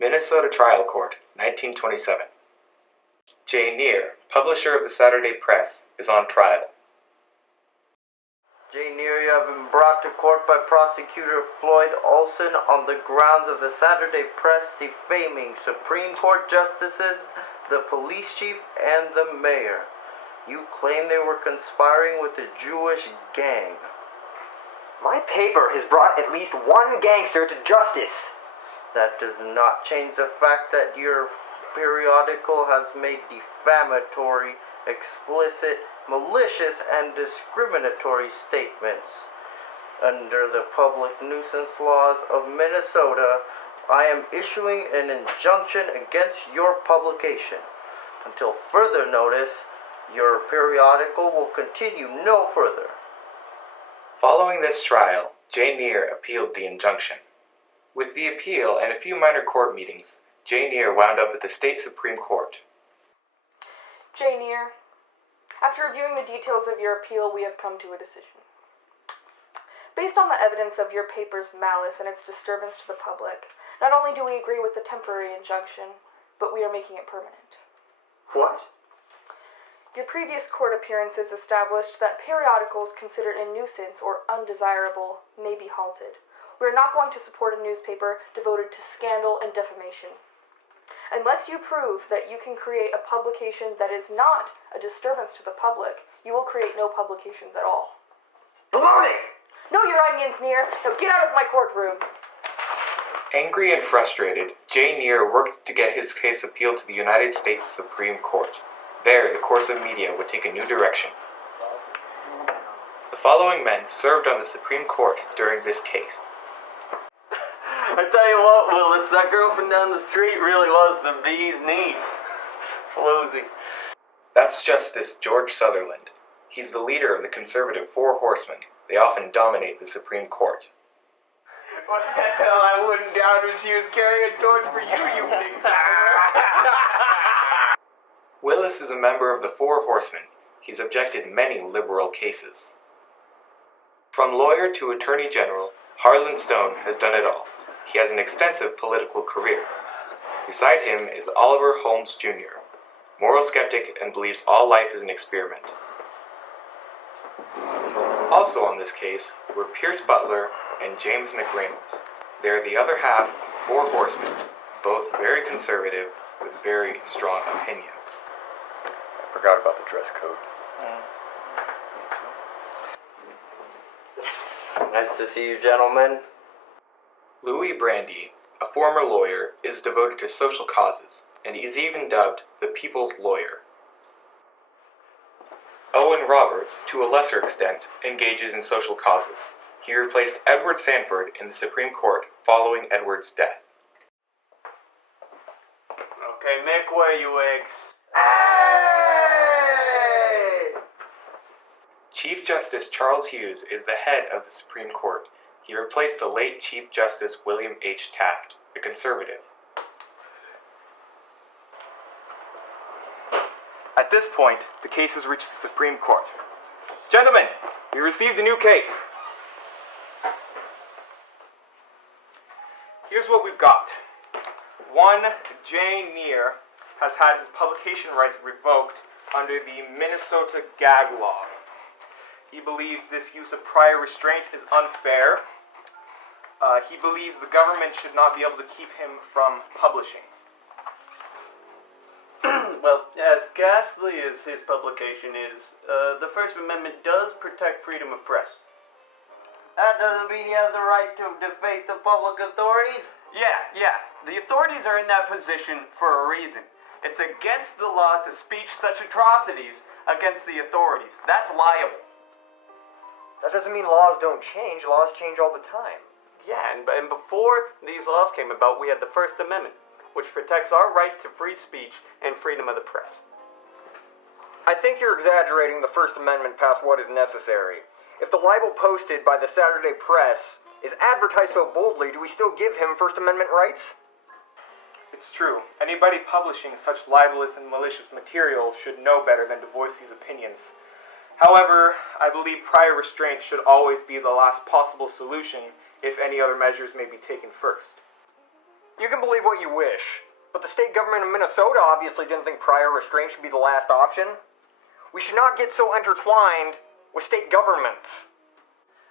Minnesota Trial Court, 1927. J. Neer, publisher of the Saturday Press, is on trial. J. Neer, you have been brought to court by prosecutor Floyd Olson on the grounds of the Saturday Press defaming Supreme Court justices, the police chief, and the mayor. You claim they were conspiring with a Jewish gang. My paper has brought at least one gangster to justice. That does not change the fact that your periodical has made defamatory, explicit, malicious, and discriminatory statements. Under the public nuisance laws of Minnesota, I am issuing an injunction against your publication. Until further notice, your periodical will continue no further. Following this trial, J. Neer appealed the injunction. With the appeal and a few minor court meetings, J. Neer wound up at the state Supreme Court. J. Neer, after reviewing the details of your appeal, we have come to a decision. Based on the evidence of your paper's malice and its disturbance to the public, not only do we agree with the temporary injunction, but we are making it permanent. What? Your previous court appearances established that periodicals considered a nuisance or undesirable may be halted. We are not going to support a newspaper devoted to scandal and defamation. Unless you prove that you can create a publication that is not a disturbance to the public, you will create no publications at all. Baloney! Know your onions, Neer. Now get out of my courtroom. Angry and frustrated, J. Neer worked to get his case appealed to the United States Supreme Court. There, the course of media would take a new direction. The following men served on the Supreme Court during this case. I tell you what, Willis, that girl from down the street really was the bee's knees. Flosy. That's Justice George Sutherland. He's the leader of the conservative Four Horsemen. They often dominate the Supreme Court. Well, I wouldn't doubt if she was carrying a torch for you, you big timer. Willis is a member of the Four Horsemen. He's objected many liberal cases. From lawyer to attorney general, Harlan Stone has done it all. He has an extensive political career. Beside him is Oliver Holmes Jr., moral skeptic and believes all life is an experiment. Also on this case were Pierce Butler and James McReynolds. They're the other half of Four Horsemen, both very conservative with very strong opinions. I forgot about the dress code. Nice to see you, gentlemen. Louis Brandy, a former lawyer, is devoted to social causes, and he is even dubbed the People's Lawyer. Owen Roberts, to a lesser extent, engages in social causes. He replaced Edward Sanford in the Supreme Court following Edward's death. Okay, Mick, where are you eggs? Hey! Chief Justice Charles Hughes is the head of the Supreme Court. He replaced the late Chief Justice William H. Taft, a conservative. At this point, the case has reached the Supreme Court. Gentlemen, we received a new case. Here's what we've got. One, J. Neer has had his publication rights revoked under the Minnesota gag law. He believes this use of prior restraint is unfair. He believes the government should not be able to keep him from publishing. Well, as ghastly as his publication is, the First Amendment does protect freedom of press. That doesn't mean he has the right to deface the public authorities. Yeah. The authorities are in that position for a reason. It's against the law to speak such atrocities against the authorities. That's liable. That doesn't mean laws don't change. Laws change all the time. Yeah, and before these laws came about, we had the First Amendment, which protects our right to free speech and freedom of the press. I think you're exaggerating the First Amendment past what is necessary. If the libel posted by the Saturday Press is advertised so boldly, do we still give him First Amendment rights? It's true. Anybody publishing such libelous and malicious material should know better than to voice these opinions. However, I believe prior restraint should always be the last possible solution if any other measures may be taken first. You can believe what you wish, but the state government of Minnesota obviously didn't think prior restraint should be the last option. We should not get so intertwined with state governments.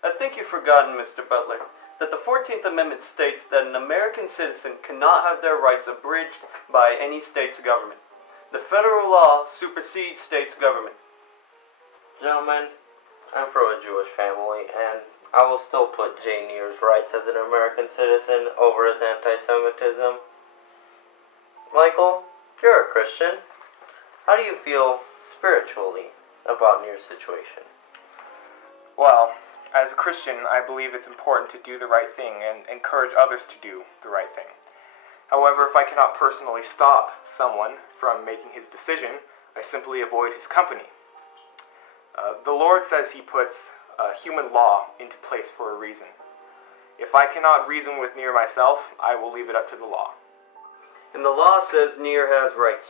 I think you've forgotten, Mr. Butler, that the 14th Amendment states that an American citizen cannot have their rights abridged by any state's government. The federal law supersedes state's government. Gentlemen, I'm from a Jewish family, and I will still put Jay Neer's rights as an American citizen over his anti-Semitism. Michael, you're a Christian. How do you feel spiritually about Neer's situation? Well, as a Christian, I believe it's important to do the right thing and encourage others to do the right thing. However, if I cannot personally stop someone from making his decision, I simply avoid his company. The Lord says he puts human law into place for a reason. If I cannot reason with Neer myself, I will leave it up to the law. And the law says Neer has rights.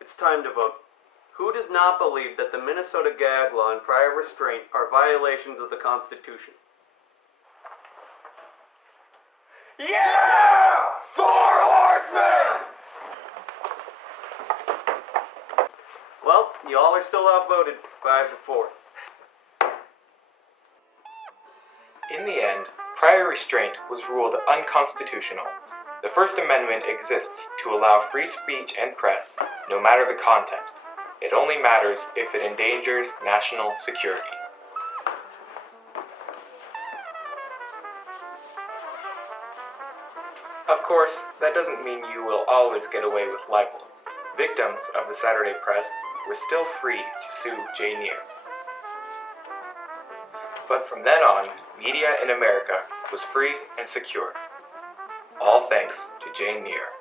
It's time to vote. Who does not believe that the Minnesota gag law and prior restraint are violations of the Constitution? Yeah! 4 horsemen! Well, y'all are still outvoted 5 to 4. In the end, prior restraint was ruled unconstitutional. The First Amendment exists to allow free speech and press, no matter the content. It only matters if it endangers national security. Of course, that doesn't mean you will always get away with libel. Victims of the Saturday Press were still free to sue Jay Neer. But from then on, media in America was free and secure. All thanks to Jay Neer.